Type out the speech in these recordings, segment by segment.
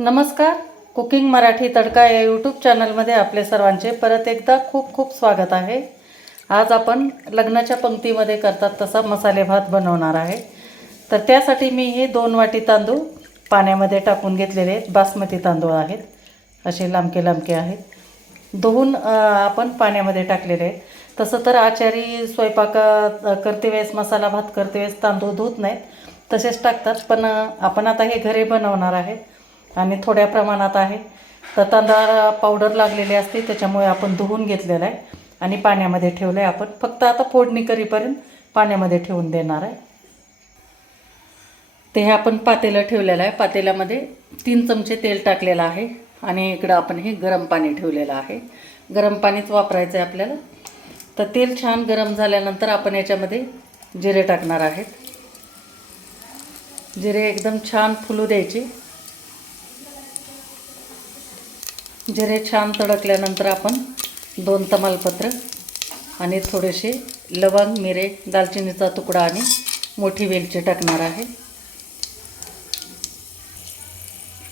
नमस्कार. कुकिंग मराठी तडका या यूट्यूब चॅनलमध्ये आपले सर्वांचे परत एकदा खूप खूप स्वागत आहे. आज आपण लग्नाच्या पंक्तीमध्ये करतात तसा मसाले भात बनवणार आहे. तर त्यासाठी मी हे दोन वाटी तांदूळ पाण्यामध्ये टाकून घेतलेले आहेत. बासमती तांदूळ आहेत. असे लांबके लांबके आहेत. धुवून आपण पाण्यामध्ये टाकलेले आहेत. तसं तर आचारी स्वयंपाक करते वेळेस मसाला भात करते वेळेस तांदूळ धुत नाहीत. तसेच टाकतात. पण आपण आता हे घरी बनवणार आहे. आणि थोड्या प्रमाणात आहे. तर तांदळाला पावडर लागलेली असते त्याच्यामुळे आपण धुवून घेतलेलं आहे. आणि पाण्यामध्ये ठेवलं आहे आपण. फक्त आता फोडणी करीपर्यंत पाण्यामध्ये ठेवून देणार आहे. ते हे आपण पातेलं ठेवलेलं आहे. पातेल्यामध्ये तीन चमचे तेल टाकलेलं आहे. आणि इकडं आपण हे गरम पाणी ठेवलेलं आहे. गरम पाणीच वापरायचं आहे आपल्याला. तर तेल छान गरम झाल्यानंतर आपण याच्यामध्ये जिरे टाकणार आहेत. जिरे एकदम छान फुलू द्यायचे. जिरे छान तडकल्यानंतर आपण दोन तमालपत्र आणि थोडेसे लवंग मिरे दालचिनीचा तुकडा आणि मोठी वेलची टाकणार आहे.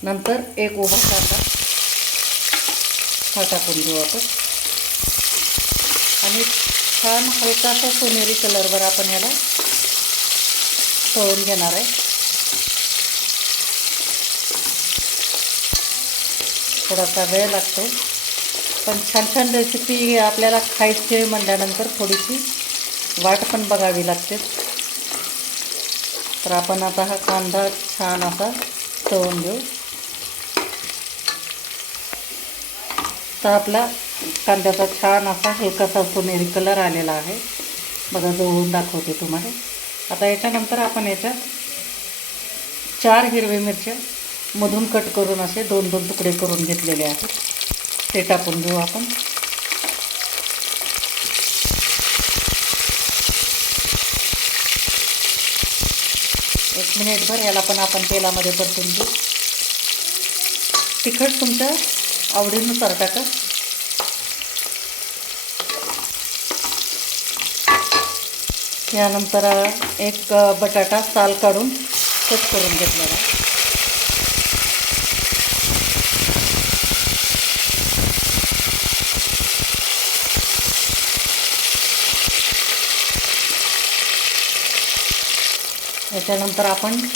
नंतर एक उभा कांदा हा टाकून घेऊ आपण. आणि छान हलकासा सोनेरी कलरवर आपण याला तळून घेणार आहे. थोडासा वेळ लागतो. पण छान छान रेसिपी आपल्याला खायची म्हटल्यानंतर थोडीशी वाट पण बघावी लागते. तर आपण आता हा कांदा छान असा तळून घेऊ. तर आपला कांद्याचा छान असा हलकासा सोनेरी कलर आलेला आहे. बघा जवळून दाखवते तुम्हाला. आता याच्यानंतर आपण याच्यात चार हिरवे मिरच्या मधून कट करून असे दोन दोन तुकडे करून घेतलेले आहेत. ते टाकून घेऊ आपण. एक मिनिटभर याला पण आपण तेलामध्ये परतून घेऊ. तिखट तुमच्या आवडीनुसार टाका. यानंतर एक बटाटा साल काढून कट करून घेतलेला त्यानंतर त्याच्यानंतर आपण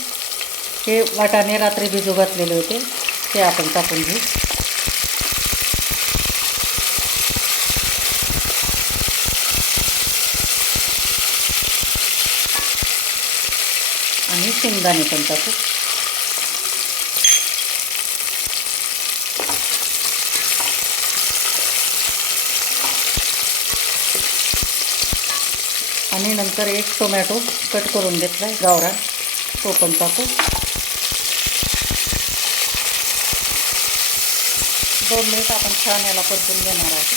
हे वाटाणे रात्री भिजू घातलेले होते ते आपण टाकून घेऊ. आणि शेंगदाणे पण टाकू. आणि नंतर एक टोमॅटो कट करून घेतला आहे गावरा. तो पण टाकू. दोन मिनिट आपण छान याला परतून घेणार आहे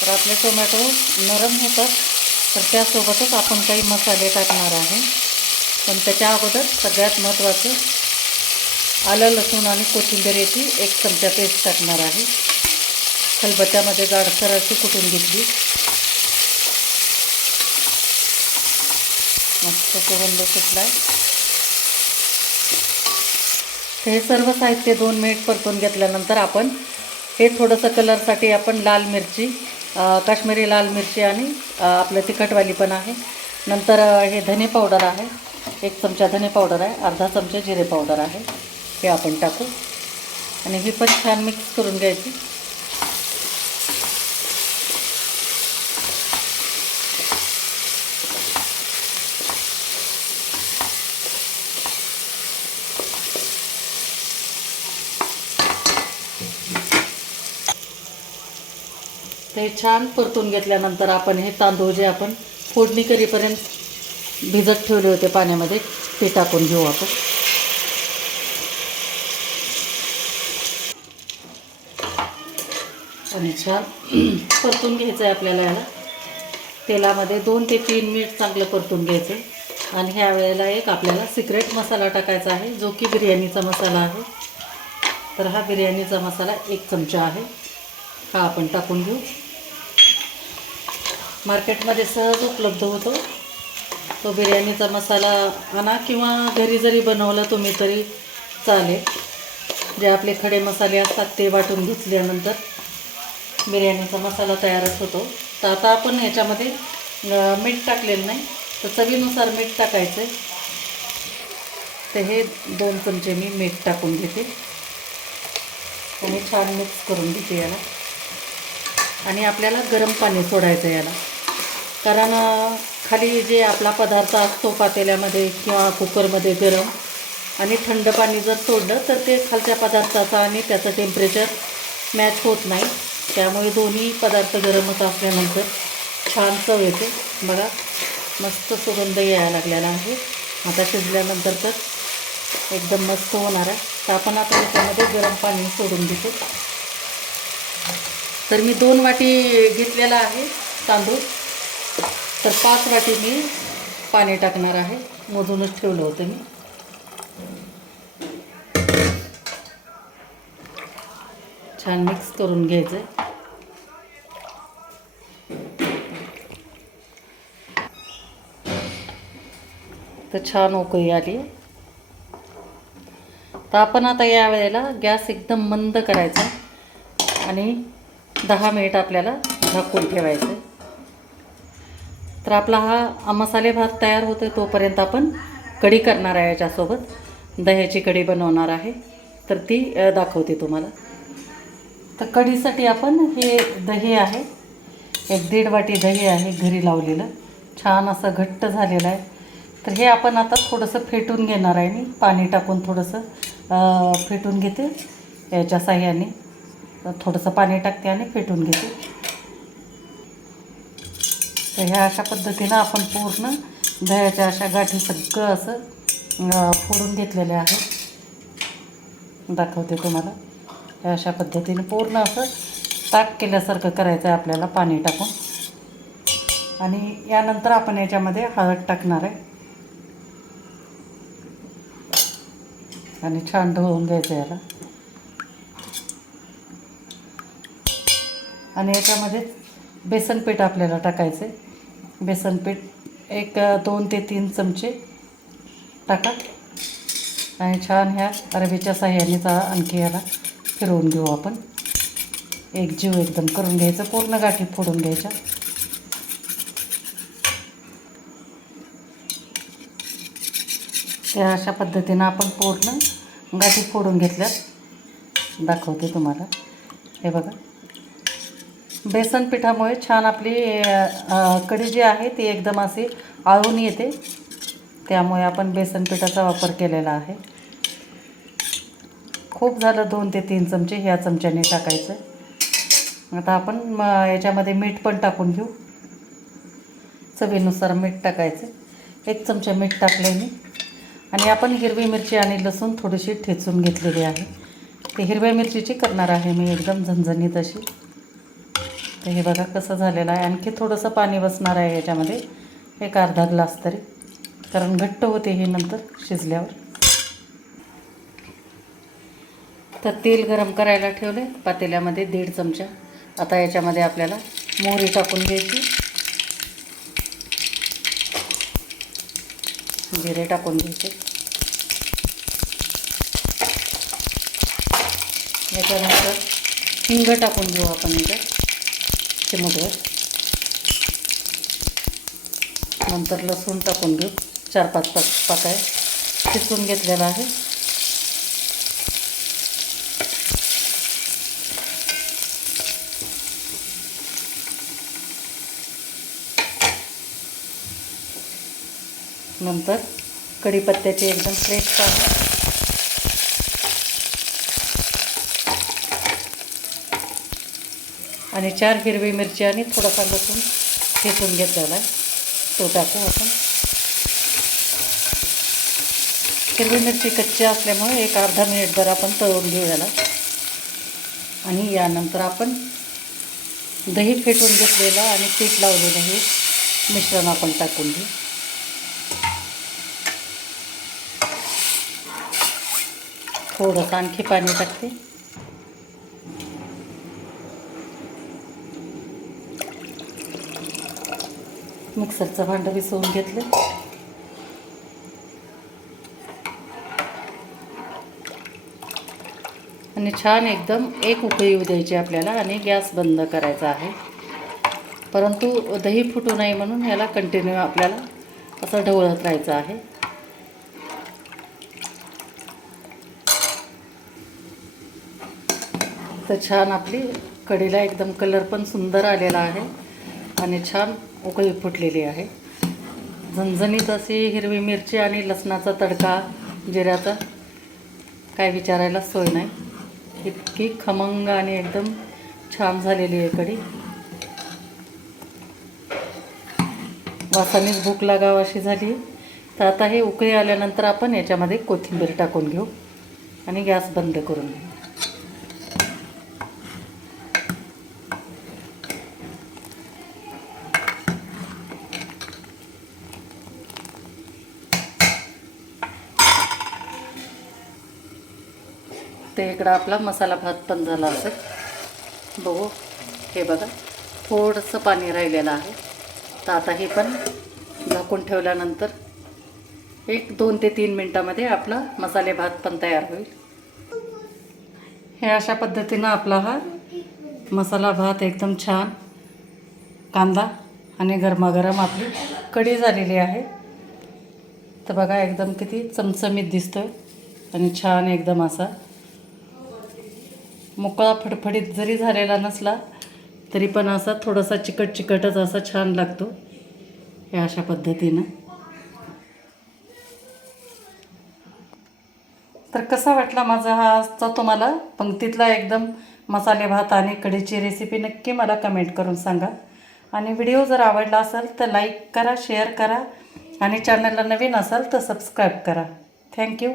तर आपले टोमॅटो नरम होतात तर त्यासोबतच आपण काही मसाले टाकणार आहे. पण त्याच्या अगोदर सगळ्यात महत्त्वाचं आलं लसूण आणि कोथिंबीर याची एक चमचा पेस्ट टाकणार आहे. खलबत्त्यामध्ये जाडसर अशी कुटून घेतली. मस्त सुगंध सुटलाय. हे सर्व साहित्य दोन मिनिट परतून घेतल्यानंतर आपण हे थोडंसं कलरसाठी आपण लाल मिरची काश्मीरी लाल मिरची आणि आपलं तिखटवाली पण आहे. नंतर हे धने पावडर आहे. एक चमचा धने पावडर आहे. अर्धा चमचा जिरे पावडर आहे. हे आपण टाकू. आणि ही पण छान मिक्स करून घ्यायची. ते छान परतून घेतल्यानंतर आपण हे तांदूळ जे आपण फोडणी करीपर्यंत भिजत ठेवले होते पाण्यामध्ये ते टाकून घेऊ आपण. आणि छान परतून घ्यायचं आहे आपल्याला याला. तेलामध्ये दोन ते तीन मिनिट चांगलं परतून घ्यायचं आणि ह्या वेळेला एक आपल्याला सिक्रेट मसाला टाकायचा आहे जो की बिर्याणीचा मसाला आहे. तर हा बिर्याणीचा मसाला एक चमचा आहे. हा आपण टाकून घेऊ. मार्केटमध्ये सहज उपलब्ध होतो. तो बिर्याणीचा मसाला आणा किंवा घरी जरी बनवला तुम्ही तरी चालेल. जे आपले खडे मसाले असतात ते वाटून घेतल्यानंतर बिर्याणीचा मसाला तयारच होतो. तर आता आपण ह्याच्यामध्ये मीठ टाकलेलं नाही तर चवीनुसार मीठ टाकायचं. आहे तर हे दोन चमचे मी मीठ टाकून घेते. आणि छान मिक्स करून घेते याला. आणि आपल्याला गरम पाणी सोडायचं याला. कारण खाली जे आपला पदार्थ असतो पातेल्यामध्ये किंवा कुकरमध्ये गरम आणि थंड पाणी जर सोडलं तर ते खालच्या पदार्थाचा आणि त्याचं टेम्परेचर मॅच होत नाही. त्यामुळे दोन्ही पदार्थ गरमच असल्यानंतर छान चव येते. बघा मस्त सुगंध यायला लागलेला आहे. आता शिजल्यानंतर तर एकदम मस्त होणार आहे. तर आपण आता याच्यामध्ये गरम पाणी सोडून देतो. तर मी दोन वाटी घेतलेला आहे तांदूळ. तर पाच वाटी मी पाणी टाकणार आहे. मोजूनच ठेवलं होतं मी. छान मिक्स करून घ्यायचं तर छान उकळी आली. तर आपण आता या वेळेला गॅस एकदम मंद करायचा आणि दहा मिनिट आपल्याला झाकून ठेवायचं. तर आपला हा मसाले भात तयार होतो तोपर्यंत आपण कढी करणार आहे याच्यासोबत. दह्याची कढी बनवणार आहे. तर ती दाखवते तुम्हाला. तर कढीसाठी आपण हे दही आहे एक दीड वाटी दही आहे घरी लावलेलं. छान असं घट्ट झालेलं आहे. तर हे आपण आता थोडंसं फेटून घेणार आहे मी. पाणी टाकून थोडंसं फेटून घेते याच्या साह्याने. थोडंसं पाणी टाकते आणि फेटून घेते. तर ह्या अशा पद्धतीनं आपण पूर्ण दह्याच्या अशा गाठी सगळं असं फोडून घेतलेले आहे दाखवते तुम्हाला. ह्या अशा पद्धतीने पूर्ण असं ताक केल्यासारखं करायचं आहे आपल्याला पाणी टाकून. आणि यानंतर आपण याच्यामध्ये हळद टाकणार आहे. आणि छान ढवळून घ्यायचं याला. आणि याच्यामध्ये बेसन पीठ आपल्याला टाकायचं आहे बेसन पीठ एक दोन ते तीन चमचे टाका. आणि छान ह्या अरबीच्या साह्यानेचा आणखी याला फिरवून घेऊ आपण. एक जीव एकदम करून घ्यायचं पूर्ण गाठी फोडून घ्यायच्या. त्या अशा पद्धतीनं आपण पूर्ण गाठी फोडून घेतल्यात. दाखवते तुम्हाला. हे बघा. बेसन पिठामुळे छान आपली कढी जी आहे ती एकदम अशी आळून येते. त्यामुळे आपण बेसन पिठाचा वापर केलेला आहे. खूप झालं दोन ते तीन चमचे ह्या चमच्याने टाकायचं. आता आपण म, याच्यामध्ये मीठ पण टाकून घेऊ. चवीनुसार मीठ टाकायचं. एक चमचा मीठ टाकले मी. आणि आपण हिरवी मिरची आणि लसूण थोडीशी ठेचून घेतलेली आहे. ते हिरव्या मिरचीची करणार आहे मी एकदम झणझणीत अशी. तर हे बघा कसं झालेलं आहे. आणखी थोडंसं पाणी बसणार आहे याच्यामध्ये. एक अर्धा ग्लास तरी. कारण घट्ट होते हे नंतर शिजल्यावर. तर तेल गरम करायला ठेवले पातेल्यामध्ये दीड चमचा. आता याच्यामध्ये आपल्याला मोहरी टाकून घ्यायची. जिरे टाकून घ्यायचे. याच्यानंतर हिंग टाकून घेऊ आपण याच्यात चिमूटभर. नंतर लसूण टाकून घेऊ. चार पाच पाच पाकाय किसून घेतलेला आहे. नंतर कढीपत्त्याची एकदम फ्रेश पानं आणि चार हिरवी मिरची आणि थोडासा लसूण ठेचून घेतलेला आहे. तो टाकू आपण. हिरवी मिरची कच्ची असल्यामुळे एक अर्धा मिनिट जर आपण तळून घेऊ याला आणि यानंतर आपण दही फेटून घेतलेलं आणि पीठ लावलेलं हे मिश्रण आपण टाकून घेऊ. थोडंसं आणखी पाणी टाकते. मिक्सरचं भांडं विसवून घेतलं. आणि छान एकदम एक उकळी येऊ द्यायची आपल्याला आणि गॅस बंद करायचा आहे. परंतु दही फुटू नये म्हणून ह्याला कंटिन्यू आपल्याला असं ढवळत राहायचं आहे. तर छान आपली कढीला एकदम कलर पण सुंदर आलेला आहे आणि छान उकळी फुटलेली आहे. झणझणीत अशी हिरवी मिरची आणि लसणाचा तडका जिऱ्याचा काय विचारायला सोय नाही. इतकी खमंग आणि एकदम छान झालेली आहे कढी. वासानेच भूक लागावं अशी झाली. तर आता हे उकळी आल्यानंतर आपण याच्यामध्ये कोथिंबीर टाकून घेऊ आणि गॅस बंद करून घेऊ. ते इकडं आपला मसाला भात पण झाला असेल. बघू. हे बघा. थोडंसं पाणी राहिलेलं आहे. तर आता हे पण झाकून ठेवल्यानंतर एक दोन ते तीन मिनटामध्ये आपला मसाले भात पण तयार होईल. हे अशा पद्धतीनं आपला हा मसाला भात एकदम छान कांदा आणि गरमागरम आपली कढी झालेली आहे. तर बघा एकदम किती चमचमीत दिसतो आणि छान एकदम असा मोकळा फडफडीत जरी झालेला नसला तरी पण असा थोडासा चिकट चिकटच असा छान लागतो हे अशा पद्धतीनं. तर कसा वाटला माझा हा आजचा तुम्हाला? पंक्तीतला एकदम मसाले भात आणि कढीची रेसिपी नक्की मला कमेंट करून सांगा. आणि व्हिडिओ जर आवडला असेल तर लाईक करा शेअर करा आणि चॅनलला नवीन असाल तर सबस्क्राईब करा. थँक्यू